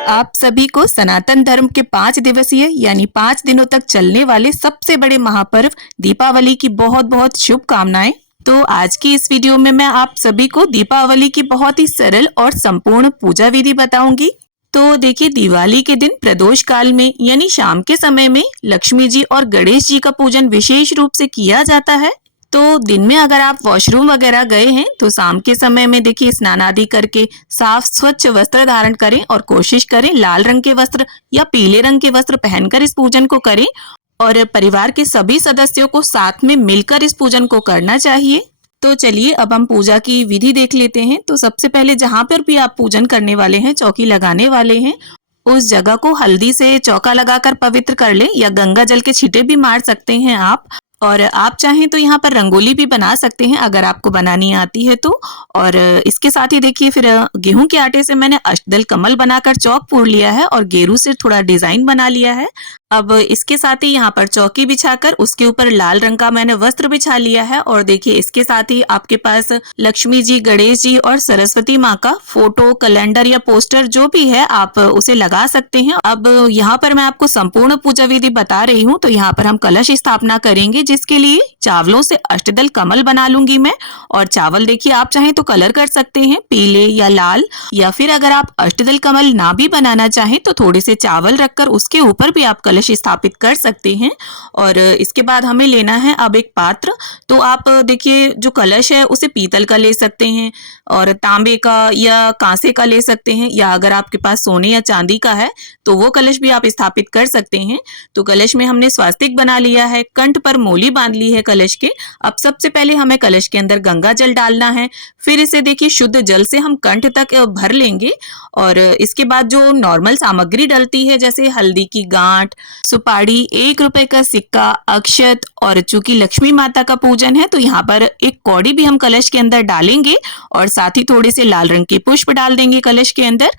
आप सभी को सनातन धर्म के 5 दिवसीय यानी 5 दिनों तक चलने वाले सबसे बड़े महापर्व दीपावली की बहुत बहुत शुभकामनाएं। तो आज की इस वीडियो में मैं आप सभी को दीपावली की बहुत ही सरल और संपूर्ण पूजा विधि बताऊंगी। तो देखिए, दिवाली के दिन प्रदोष काल में यानी शाम के समय में लक्ष्मी जी और गणेश जी का पूजन विशेष रूप से किया जाता है। तो दिन में अगर आप वॉशरूम वगैरह गए हैं तो शाम के समय में देखिए स्नान आदि करके साफ स्वच्छ वस्त्र धारण करें और कोशिश करें लाल रंग के वस्त्र या पीले रंग के वस्त्र पहनकर इस पूजन को करें और परिवार के सभी सदस्यों को साथ में मिलकर इस पूजन को करना चाहिए। तो चलिए अब हम पूजा की विधि देख लेते हैं। तो सबसे पहले जहाँ पर भी आप पूजन करने वाले हैं, चौकी लगाने वाले हैं, उस जगह को हल्दी से चौका लगाकर पवित्र कर लें या गंगा जल के छींटे भी मार सकते हैं आप। और आप चाहें तो यहाँ पर रंगोली भी बना सकते हैं अगर आपको बनानी आती है तो। और इसके साथ ही देखिए फिर गेहूं के आटे से मैंने अष्टदल कमल बनाकर चौक पूर लिया है और गेरू से थोड़ा डिजाइन बना लिया है। अब इसके साथ ही यहाँ पर चौकी बिछाकर उसके ऊपर लाल रंग का मैंने वस्त्र बिछा लिया है। और देखिए इसके साथ ही आपके पास लक्ष्मी जी, गणेश जी और सरस्वती माँ का फोटो, कैलेंडर या पोस्टर जो भी है आप उसे लगा सकते हैं। अब यहाँ पर मैं आपको संपूर्ण पूजा विधि बता रही हूँ। तो यहाँ पर हम कलश स्थापना करेंगे, जिसके लिए चावलों से अष्टदल कमल बना लूंगी मैं। और चावल देखिए आप चाहें तो कलर कर सकते हैं पीले या लाल, या फिर अगर आप अष्टदल कमल ना भी बनाना चाहें तो थोड़े से चावल रखकर उसके ऊपर भी आप कलश स्थापित कर सकते हैं। और इसके बाद हमें लेना है अब एक पात्र। तो आप देखिए जो कलश है उसे पीतल का ले सकते हैं और तांबे का या कांसे का ले सकते हैं, या अगर आपके पास सोने या चांदी का है तो वो कलश भी आप स्थापित कर सकते हैं। तो कलश में हमने स्वास्तिक बना लिया है, कंठ पर मोली बांध ली है कलश के। अब सबसे पहले हमें कलश के अंदर गंगा जल डालना है, फिर इसे देखिए शुद्ध जल से हम कंठ तक भर लेंगे। और इसके बाद जो नॉर्मल सामग्री डलती है जैसे हल्दी की गांठ, सुपारी, 1 रुपए का सिक्का, अक्षत, और चूंकि लक्ष्मी माता का पूजन है तो यहाँ पर एक कौड़ी भी हम कलश के अंदर डालेंगे और साथ ही थोड़े से लाल रंग के पुष्प डाल देंगे कलश के अंदर।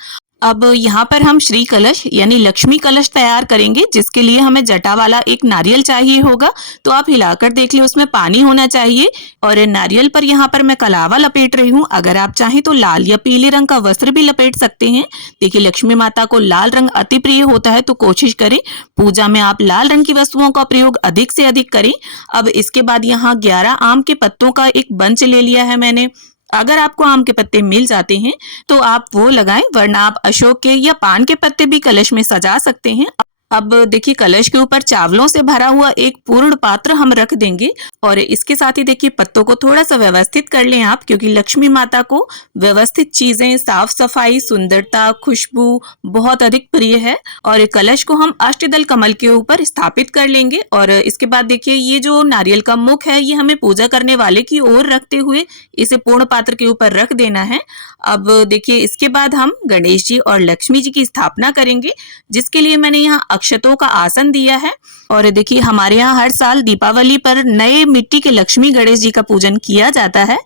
अब यहाँ पर हम श्री कलश यानी लक्ष्मी कलश तैयार करेंगे, जिसके लिए हमें जटा वाला एक नारियल चाहिए होगा। तो आप हिलाकर देख लिये, उसमें पानी होना चाहिए। और नारियल पर यहाँ पर मैं कलावा लपेट रही हूँ। अगर आप चाहें तो लाल या पीले रंग का वस्त्र भी लपेट सकते हैं। देखिए लक्ष्मी माता को लाल रंग अति प्रिय होता है, तो कोशिश करें पूजा में आप लाल रंग की वस्तुओं का प्रयोग अधिक से अधिक करें। अब इसके बाद यहाँ 11 आम के पत्तों का एक बंच ले लिया है मैंने। अगर आपको आम के पत्ते मिल जाते हैं तो आप वो लगाएं, वरना आप अशोक के या पान के पत्ते भी कलश में सजा सकते हैं। अब देखिए कलश के ऊपर चावलों से भरा हुआ एक पूर्ण पात्र हम रख देंगे। और इसके साथ ही देखिए पत्तों को थोड़ा सा व्यवस्थित कर लें आप, क्योंकि लक्ष्मी माता को व्यवस्थित चीजें, साफ सफाई, सुंदरता, खुशबू बहुत अधिक प्रिय है। और कलश को हम अष्टदल कमल के ऊपर स्थापित कर लेंगे। और इसके बाद देखिए ये जो नारियल का मुख है ये हमें पूजा करने वाले की ओर रखते हुए इसे पूर्ण पात्र के ऊपर रख देना है। अब देखिए इसके बाद हम गणेश जी और लक्ष्मी जी की स्थापना करेंगे, जिसके लिए मैंने यहाँ अक्षतों का आसन दिया है। और देखिए हमारे यहाँ हर साल दीपावली पर नए मिट्टी के लक्ष्मी गणेश जी का पूजन किया जाता है।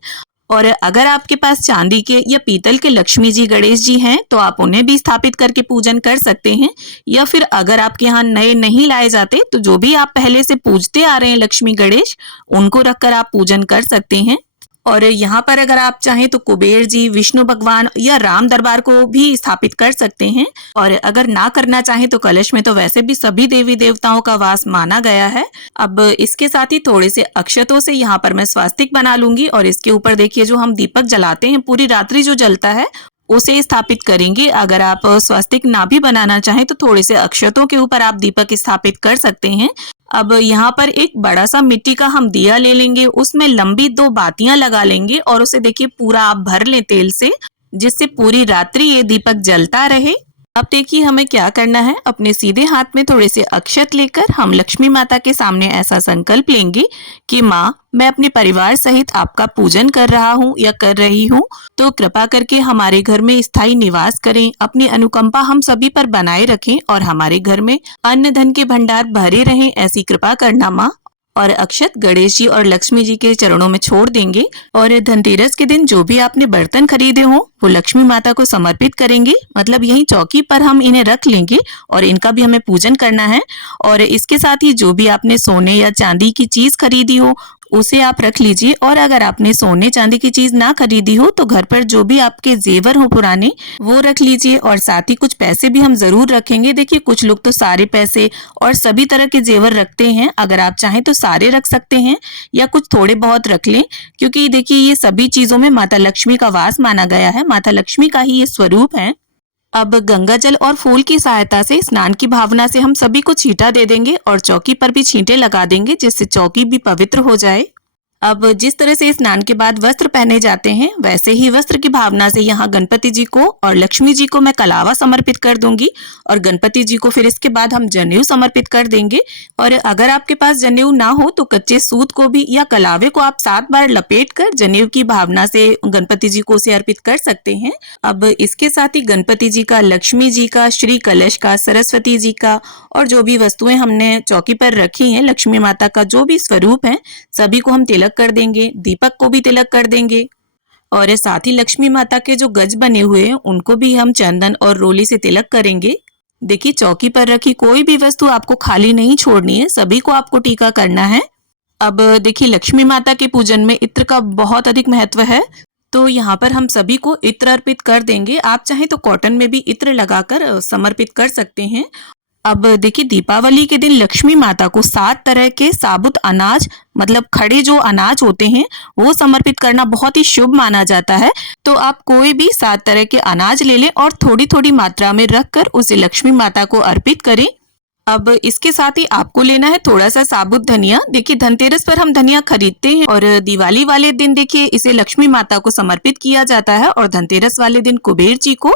और अगर आपके पास चांदी के या पीतल के लक्ष्मी जी गणेश जी हैं तो आप उन्हें भी स्थापित करके पूजन कर सकते हैं। या फिर अगर आपके यहाँ नए नहीं लाए जाते तो जो भी आप पहले से पूजते आ रहे हैं लक्ष्मी गणेश, उनको रखकर आप पूजन कर सकते हैं। और यहाँ पर अगर आप चाहें तो कुबेर जी, विष्णु भगवान या राम दरबार को भी स्थापित कर सकते हैं। और अगर ना करना चाहें तो कलश में तो वैसे भी सभी देवी देवताओं का वास माना गया है। अब इसके साथ ही थोड़े से अक्षतों से यहाँ पर मैं स्वास्तिक बना लूंगी और इसके ऊपर देखिए जो हम दीपक जलाते हैं पूरी रात्रि जो जलता है उसे स्थापित करेंगे। अगर आप स्वास्तिक ना भी बनाना चाहें तो थोड़े से अक्षतों के ऊपर आप दीपक स्थापित कर सकते हैं। अब यहाँ पर एक बड़ा सा मिट्टी का हम दिया ले लेंगे, उसमें लंबी 2 बातियां लगा लेंगे और उसे देखिए पूरा आप भर लें तेल से, जिससे पूरी रात्रि ये दीपक जलता रहे। अब देखिए हमें क्या करना है, अपने सीधे हाथ में थोड़े से अक्षत लेकर हम लक्ष्मी माता के सामने ऐसा संकल्प लेंगे कि माँ, मैं अपने परिवार सहित आपका पूजन कर रहा हूँ या कर रही हूँ, तो कृपा करके हमारे घर में स्थायी निवास करें, अपनी अनुकंपा हम सभी पर बनाए रखें और हमारे घर में अन्न धन के भंडार भरे रहें, ऐसी कृपा करना माँ। और अक्षत गणेश जी और लक्ष्मी जी के चरणों में छोड़ देंगे। और धनतेरस के दिन जो भी आपने बर्तन खरीदे हों वो लक्ष्मी माता को समर्पित करेंगे, मतलब यही चौकी पर हम इन्हें रख लेंगे और इनका भी हमें पूजन करना है। और इसके साथ ही जो भी आपने सोने या चांदी की चीज खरीदी हो उसे आप रख लीजिए। और अगर आपने सोने चांदी की चीज ना खरीदी हो तो घर पर जो भी आपके जेवर हो पुराने वो रख लीजिए। और साथ ही कुछ पैसे भी हम जरूर रखेंगे। देखिए कुछ लोग तो सारे पैसे और सभी तरह के जेवर रखते हैं, अगर आप चाहें तो सारे रख सकते हैं या कुछ थोड़े बहुत रख लें, क्योंकि देखिए ये सभी चीजों में माता लक्ष्मी का वास माना गया है, माता लक्ष्मी का ही ये स्वरूप है। अब गंगा जल और फूल की सहायता से स्नान की भावना से हम सभी को छींटा दे देंगे और चौकी पर भी छींटे लगा देंगे, जिससे चौकी भी पवित्र हो जाए। अब जिस तरह से स्नान के बाद वस्त्र पहने जाते हैं, वैसे ही वस्त्र की भावना से यहाँ गणपति जी को और लक्ष्मी जी को मैं कलावा समर्पित कर दूंगी और गणपति जी को फिर इसके बाद हम जनेऊ समर्पित कर देंगे। और अगर आपके पास जनेऊ ना हो तो कच्चे सूत को भी या कलावे को आप 7 बार लपेट कर जनेऊ की भावना से गणपति जी को उसे अर्पित कर सकते हैं। अब इसके साथ ही गणपति जी का, लक्ष्मी जी का, श्री कलश का, सरस्वती जी का और जो भी वस्तुएं हमने चौकी पर रखी हैं, लक्ष्मी माता का जो भी स्वरूप है, सभी को हम तिलक कर देंगे। दीपक को भी तिलक कर देंगे और साथ ही लक्ष्मी माता के जो गज बने हुए हैं उनको भी हम चंदन और रोली से तिलक करेंगे। देखिए चौकी पर रखी कोई भी वस्तु आपको खाली नहीं छोड़नी है, सभी को आपको टीका करना है। अब देखिए लक्ष्मी माता के पूजन में इत्र का बहुत अधिक महत्व है, तो यहाँ पर हम सभी को इत्र अर्पित कर देंगे। आप चाहें तो कॉटन में भी इत्र लगाकर समर्पित कर सकते हैं। अब देखिए दीपावली के दिन लक्ष्मी माता को 7 तरह के साबुत अनाज, मतलब खड़े जो अनाज होते हैं, वो समर्पित करना बहुत ही शुभ माना जाता है। तो आप कोई भी 7 तरह के अनाज ले लें और थोड़ी थोड़ी मात्रा में रखकर उसे लक्ष्मी माता को अर्पित करें। अब इसके साथ ही आपको लेना है थोड़ा सा साबुत धनिया। देखिए धनतेरस पर हम धनिया खरीदते हैं और दिवाली वाले दिन देखिए इसे लक्ष्मी माता को समर्पित किया जाता है और धनतेरस वाले दिन कुबेर जी को।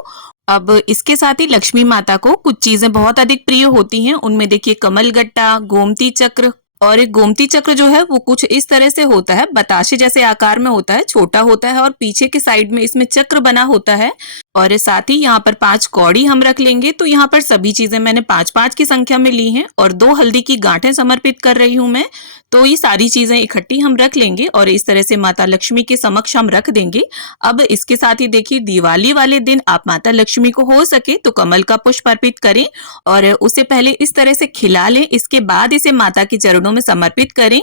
अब इसके साथ ही लक्ष्मी माता को कुछ चीजें बहुत अधिक प्रिय होती हैं, उनमें देखिए कमल गट्टा, गोमती चक्र। और एक गोमती चक्र जो है वो कुछ इस तरह से होता है, बताशे जैसे आकार में होता है, छोटा होता है और पीछे के साइड में इसमें चक्र बना होता है। और साथ ही यहाँ पर 5 कौड़ी हम रख लेंगे। तो यहाँ पर सभी चीजें मैंने 5-5 की संख्या में ली हैं और 2 हल्दी की गांठें समर्पित कर रही हूँ मैं। तो ये सारी चीजें इकट्ठी हम रख लेंगे और इस तरह से माता लक्ष्मी के समक्ष हम रख देंगे। अब इसके साथ ही देखिए दिवाली वाले दिन आप माता लक्ष्मी को हो सके तो कमल का पुष्प अर्पित करें और उसे पहले इस तरह से खिला लें, इसके बाद इसे माता के चरणों में समर्पित करें।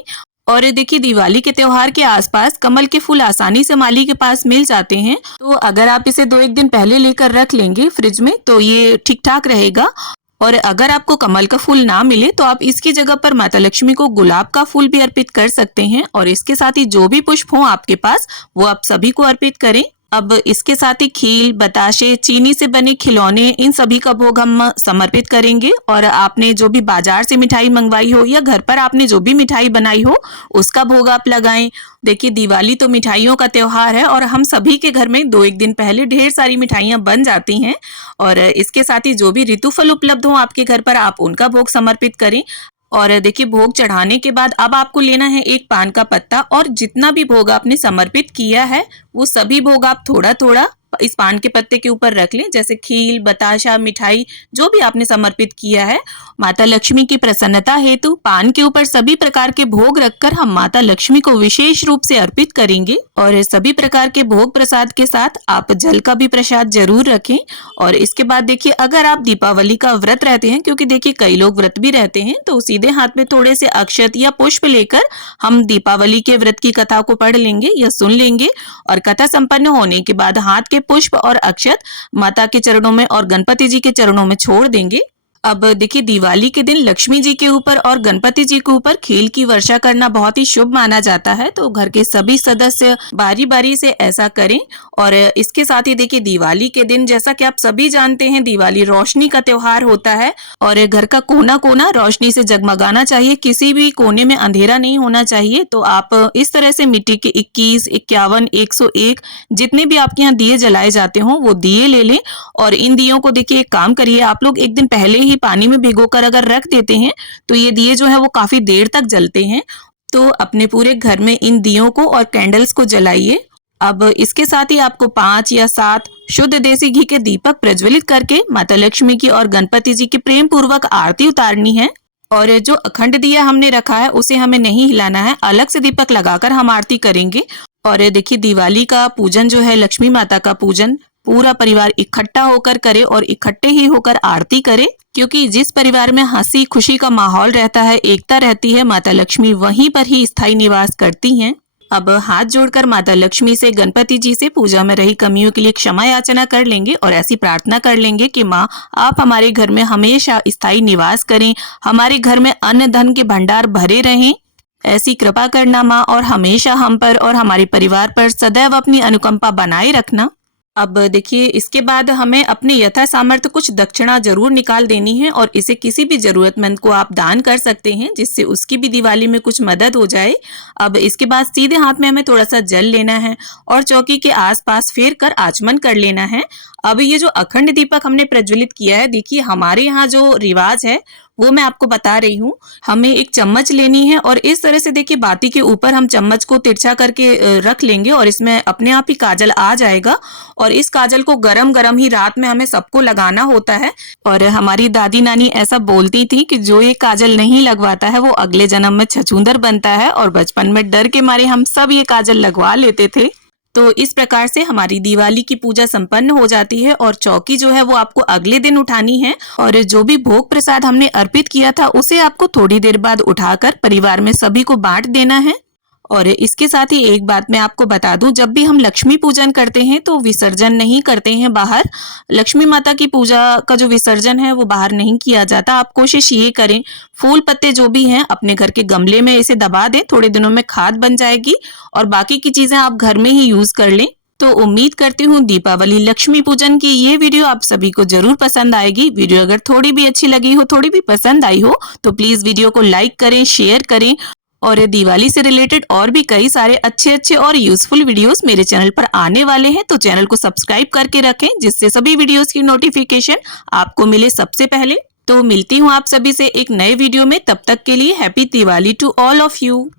और देखिए दिवाली के त्योहार के आसपास कमल के फूल आसानी से माली के पास मिल जाते हैं, तो अगर आप इसे 2-1 दिन पहले लेकर रख लेंगे फ्रिज में तो ये ठीक ठाक रहेगा। और अगर आपको कमल का फूल ना मिले तो आप इसकी जगह पर माता लक्ष्मी को गुलाब का फूल भी अर्पित कर सकते हैं और इसके साथ ही जो भी पुष्प हो आपके पास वो आप सभी को अर्पित करें। अब इसके साथ ही खील, बताशे, चीनी से बने खिलौने, इन सभी का भोग हम समर्पित करेंगे। और आपने जो भी बाजार से मिठाई मंगवाई हो या घर पर आपने जो भी मिठाई बनाई हो उसका भोग आप लगाएं। देखिए दिवाली तो मिठाइयों का त्योहार है और हम सभी के घर में 2-1 दिन पहले ढेर सारी मिठाइयां बन जाती हैं। और इसके साथ ही जो भी ऋतुफल उपलब्ध हो आपके घर पर आप उनका भोग समर्पित करें। और देखिए भोग चढ़ाने के बाद अब आपको लेना है एक पान का पत्ता और जितना भी भोग आपने समर्पित किया है वो सभी भोग आप थोड़ा थोड़ा इस पान के पत्ते के ऊपर रख लें, जैसे खील, बताशा, मिठाई जो भी आपने समर्पित किया है। माता लक्ष्मी की प्रसन्नता हेतु पान के ऊपर सभी प्रकार के भोग रखकर हम माता लक्ष्मी को विशेष रूप से अर्पित करेंगे। और सभी प्रकार के भोग प्रसाद के साथ आप जल का भी प्रसाद जरूर रखें। और इसके बाद देखिए अगर आप दीपावली का व्रत रहते हैं, क्योंकि देखिए कई लोग व्रत भी रहते हैं, तो सीधे हाथ में थोड़े से अक्षत या पुष्प लेकर हम दीपावली के व्रत की कथा को पढ़ लेंगे या सुन लेंगे। और कथा संपन्न होने के बाद हाथ के पुष्प और अक्षत माता के चरणों में और गणपति जी के चरणों में छोड़ देंगे। अब देखिए दिवाली के दिन लक्ष्मी जी के ऊपर और गणपति जी के ऊपर खील की वर्षा करना बहुत ही शुभ माना जाता है, तो घर के सभी सदस्य बारी बारी से ऐसा करें। और इसके साथ ही देखिए दिवाली के दिन जैसा कि आप सभी जानते हैं दिवाली रोशनी का त्योहार होता है और घर का कोना कोना रोशनी से जगमगाना चाहिए, किसी भी कोने में अंधेरा नहीं होना चाहिए। तो आप इस तरह से मिट्टी के 21, 51, 101 जितने भी आपके यहाँ दिए जलाए जाते हो वो दिए ले लें। और इन दियों को देखिए एक काम करिए, आप लोग एक दिन पहले ही पानी में भिगोकर अगर रख देते हैं तो ये दिए जो है वो काफी देर तक जलते हैं। तो अपने पूरे घर में इन दियों को और कैंडल्स को जलाइए। अब इसके साथ ही आपको 5 या 7 शुद्ध देसी घी के दीपक प्रज्वलित करके माता लक्ष्मी की और गणपति जी की प्रेम पूर्वक आरती उतारनी है। और जो अखंड दिया हमने रखा है उसे हमें नहीं हिलाना है, अलग से दीपक लगाकर हम आरती करेंगे। और देखिए दिवाली का पूजन जो है, लक्ष्मी माता का पूजन पूरा परिवार इकट्ठा होकर करे और इकट्ठे ही होकर आरती करे, क्योंकि जिस परिवार में हंसी खुशी का माहौल रहता है, एकता रहती है, माता लक्ष्मी वहीं पर ही स्थायी निवास करती हैं। अब हाथ जोड़कर माता लक्ष्मी से, गणपति जी से पूजा में रही कमियों के लिए क्षमा याचना कर लेंगे और ऐसी प्रार्थना कर लेंगे कि माँ आप हमारे घर में हमेशा स्थायी निवास करें, हमारे घर में अन्न धन के भंडार भरे रहें, ऐसी कृपा करना माँ, और हमेशा हम पर और हमारे परिवार पर सदैव अपनी अनुकंपा बनाए रखना। अब देखिए, इसके बाद हमें अपने यथा सामर्थ्य कुछ दक्षिणा जरूर निकाल देनी है और इसे किसी भी जरूरतमंद को आप दान कर सकते हैं, जिससे उसकी भी दिवाली में कुछ मदद हो जाए। अब इसके बाद सीधे हाथ में हमें थोड़ा सा जल लेना है और चौकी के आसपास फेर कर आचमन कर लेना है। अब ये जो अखंड दीपक हमने प्रज्वलित किया है, देखिए हमारे यहाँ जो रिवाज है वो मैं आपको बता रही हूँ। हमें एक चम्मच लेनी है और इस तरह से देखिए बाती के ऊपर हम चम्मच को तिरछा करके रख लेंगे और इसमें अपने आप ही काजल आ जाएगा और इस काजल को गरम गरम ही रात में हमें सबको लगाना होता है। और हमारी दादी नानी ऐसा बोलती थी कि जो ये काजल नहीं लगवाता है वो अगले जन्म में छछूंदर बनता है, और बचपन में डर के मारे हम सब ये काजल लगवा लेते थे। तो इस प्रकार से हमारी दिवाली की पूजा संपन्न हो जाती है और चौकी जो है वो आपको अगले दिन उठानी है और जो भी भोग प्रसाद हमने अर्पित किया था उसे आपको थोड़ी देर बाद उठाकर परिवार में सभी को बांट देना है। और इसके साथ ही एक बात मैं आपको बता दूं, जब भी हम लक्ष्मी पूजन करते हैं तो विसर्जन नहीं करते हैं बाहर। लक्ष्मी माता की पूजा का जो विसर्जन है वो बाहर नहीं किया जाता। आप कोशिश ये करें, फूल पत्ते जो भी हैं अपने घर के गमले में इसे दबा दें, थोड़े दिनों में खाद बन जाएगी और बाकी की चीजें आप घर में ही यूज कर लें। तो उम्मीद करती हूँ दीपावली लक्ष्मी पूजन की ये वीडियो आप सभी को जरूर पसंद आएगी। वीडियो अगर थोड़ी भी अच्छी लगी हो, थोड़ी भी पसंद आई हो तो प्लीज वीडियो को लाइक करें, शेयर करें और दिवाली से रिलेटेड और भी कई सारे अच्छे और यूजफुल वीडियोस मेरे चैनल पर आने वाले हैं, तो चैनल को सब्सक्राइब करके रखें जिससे सभी वीडियोस की नोटिफिकेशन आपको मिले सबसे पहले। तो मिलती हूँ आप सभी से एक नए वीडियो में, तब तक के लिए happy Diwali to all of you.